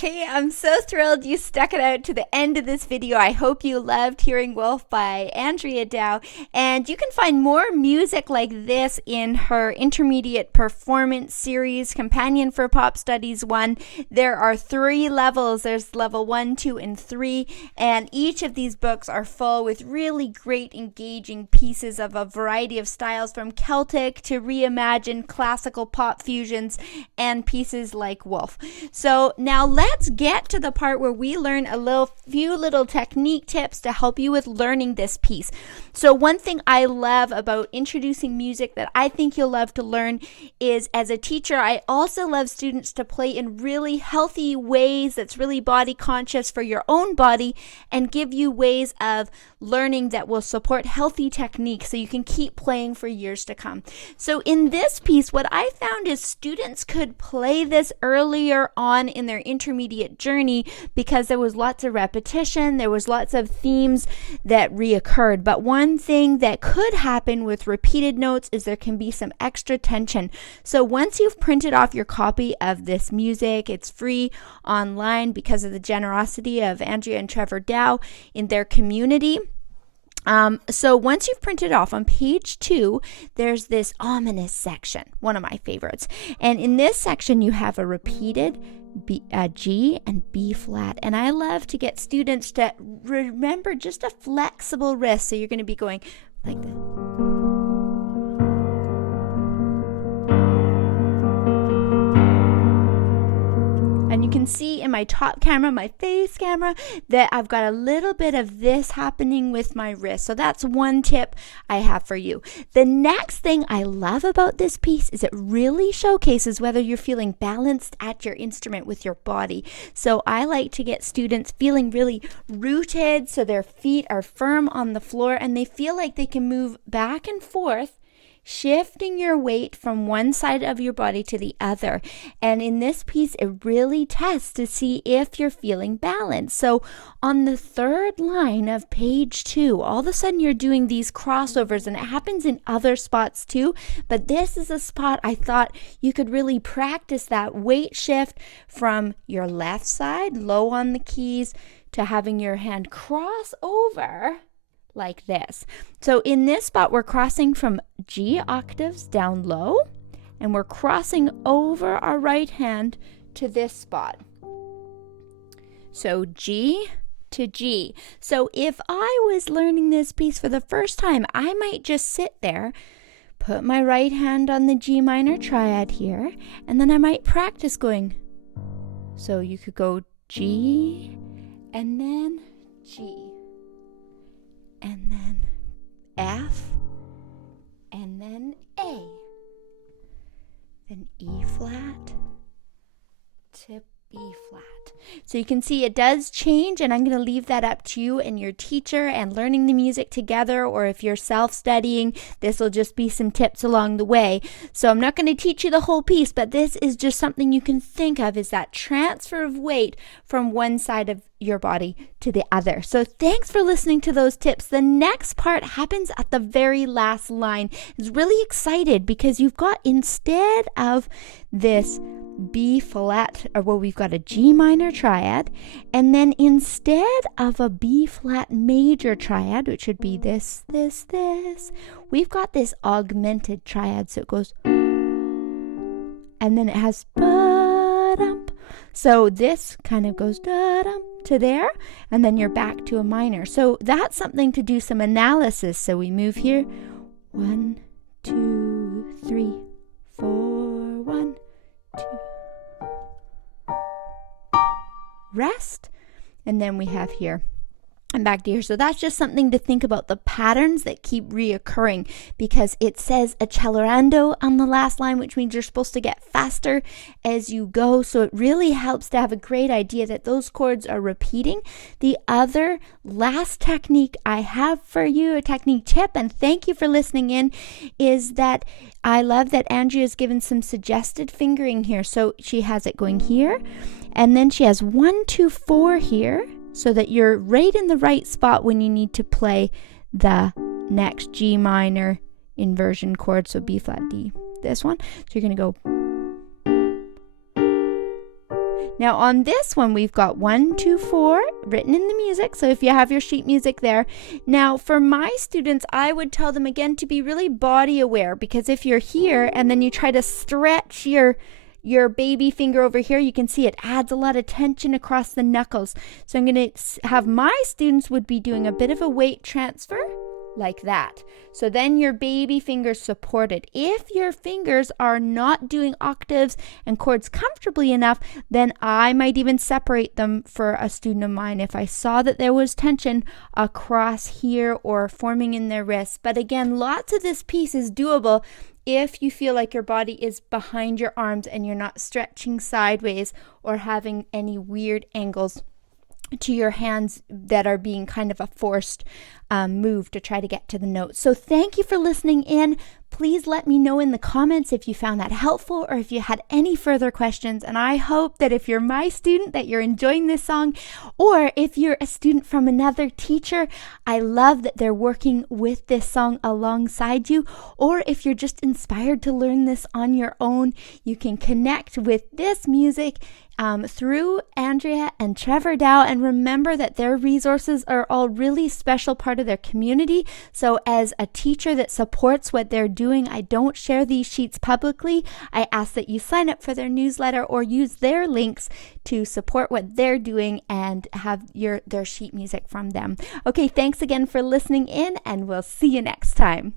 Hey, I'm so thrilled you stuck it out to the end of this video. I hope you loved hearing Wolf by Andrea Dow. And you can find more music like this in her Intermediate Performance Series, Companion for Pop Studies 1. There are 3 levels. There's level 1, 2, and 3. And each of these books are full with really great, engaging pieces of a variety of styles, from Celtic to reimagined classical pop fusions and pieces like Wolf. So now let's get to the part where we learn few little technique tips to help you with learning this piece. So one thing I love about introducing music that I think you'll love to learn is, as a teacher, I also love students to play in really healthy ways that's really body conscious for your own body, and give you ways of learning that will support healthy techniques so you can keep playing for years to come. So in this piece, what I found is students could play this earlier on in their intermediate journey because there was lots of repetition, there was lots of themes that reoccurred. But one thing that could happen with repeated notes is there can be some extra tension. So once you've printed off your copy of this music, it's free online because of the generosity of Andrea and Trevor Dow in their community. So once you've printed off, on page 2, there's this ominous section, one of my favorites. And in this section, you have a repeated G and B flat. And I love to get students to remember just a flexible wrist. So you're going to be going like this. And you can see in my top camera, my face camera, that I've got a little bit of this happening with my wrist. So that's one tip I have for you. The next thing I love about this piece is it really showcases whether you're feeling balanced at your instrument with your body. So I like to get students feeling really rooted, so their feet are firm on the floor and they feel like they can move back and forth, shifting your weight from one side of your body to the other. And in this piece, it really tests to see if you're feeling balanced. So on the 3rd line of page 2, all of a sudden you're doing these crossovers, and it happens in other spots too, but this is a spot I thought you could really practice that weight shift from your left side, low on the keys, to having your hand cross over like this. So in this spot, we're crossing from G octaves down low, and we're crossing over our right hand to this spot. So G to G. So if I was learning this piece for the first time, I might just sit there, put my right hand on the G minor triad here, and then I might practice going. So you could go G and then G, and then F, and then A, then E flat to B flat. So you can see it does change, and I'm going to leave that up to you and your teacher and learning the music together, or if you're self-studying, this will just be some tips along the way. So I'm not going to teach you the whole piece, but this is just something you can think of, is that transfer of weight from one side of your body to the other. So thanks for listening to those tips. The next part happens at the very last line. It's really excited because you've got, instead of this B flat, or well, we've got a G minor triad, and then instead of a B flat major triad, which would be this, we've got this augmented triad. So it goes, and then it has ba-dum. So this kind of goes da-dum to there, and then you're back to a minor. So that's something to do some analysis. So we move here, 1, 2, 3, 4, 1, 2, rest, and then we have here and back to here. So that's just something to think about, the patterns that keep reoccurring, because it says accelerando on the last line, which means you're supposed to get faster as you go. So it really helps to have a great idea that those chords are repeating. The other last technique I have for you, a technique tip, and thank you for listening in, is that I love that Andrea's given some suggested fingering here. So she has it going here, and then she has 1, 2, 4 here, so that you're right in the right spot when you need to play the next G minor inversion chord. So B flat D, this one. So you're going to go. Now on this one, we've got 1, 2, 4 written in the music. So if you have your sheet music there. Now for my students, I would tell them again to be really body aware, because if you're here and then you try to stretch your baby finger over here, you can see it adds a lot of tension across the knuckles. So I'm going to have my students would be doing a bit of a weight transfer like that. So then your baby fingers supported. If your fingers are not doing octaves and chords comfortably enough, then I might even separate them for a student of mine if I saw that there was tension across here or forming in their wrists. But again, lots of this piece is doable if you feel like your body is behind your arms and you're not stretching sideways or having any weird angles to your hands that are being kind of a forced move to try to get to the notes. So thank you for listening in. Please let me know in the comments if you found that helpful or if you had any further questions. And I hope that if you're my student that you're enjoying this song, or if you're a student from another teacher, I love that they're working with this song alongside you. Or if you're just inspired to learn this on your own, you can connect with this music through Andrea and Trevor Dow, and remember that their resources are all really special part of their community. So as a teacher that supports what they're doing, I don't share these sheets publicly. I ask that you sign up for their newsletter or use their links to support what they're doing and have their sheet music from them. Okay, thanks again for listening in, and we'll see you next time.